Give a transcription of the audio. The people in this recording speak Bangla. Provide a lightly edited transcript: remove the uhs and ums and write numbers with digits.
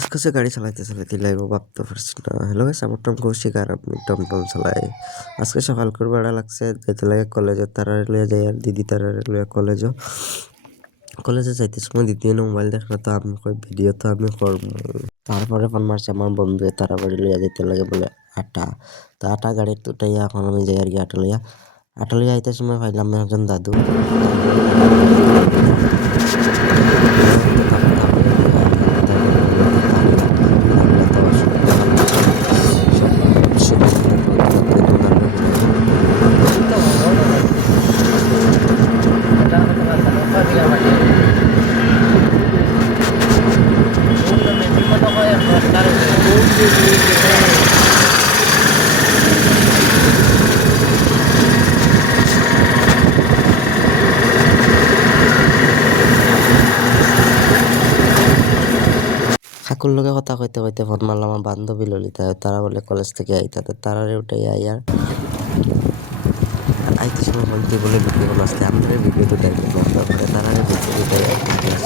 খাসখসে গাড়ি চালাইতে চালাইতে লাইভ ভাবতে পারছি না। হ্যালো গাইস, আমার নাম কৌশিক আর আমি টমটম চালাই। আজকে সকাল করে বেড়া লাগছে, যেতে লাগে কলেজে। তারা লইয়া যাই আর দিদি তারা লইয়া কলেজে যাইতে সময় দ্বিতীয় মোবাইল দেখলো, তো আমি কই ভিডিও তো আমি করবো। তারপরে ফোন মারছে আমার বন্ধু, তারা বাড়ি লইয়া যেতে লাগে বলে আটা। তো আটা গাড়ির তুটাইয়া এখন আমি যাই আর কি আটা লইয়া আইতে সময় পাইলাম একজন দাদু। কাকুর লগে কথা কইতে কইতে ফোন মারলাম আমার বান্ধবী ললিতা, তারা বলে কলেজ থেকে আইতা। তারারে উঠাই আইয়ার আইতে সময় বলতে বলে ভিডিও আসতে আমাদের ভিডিও দুটাই তারারে ভিডিও দুটাই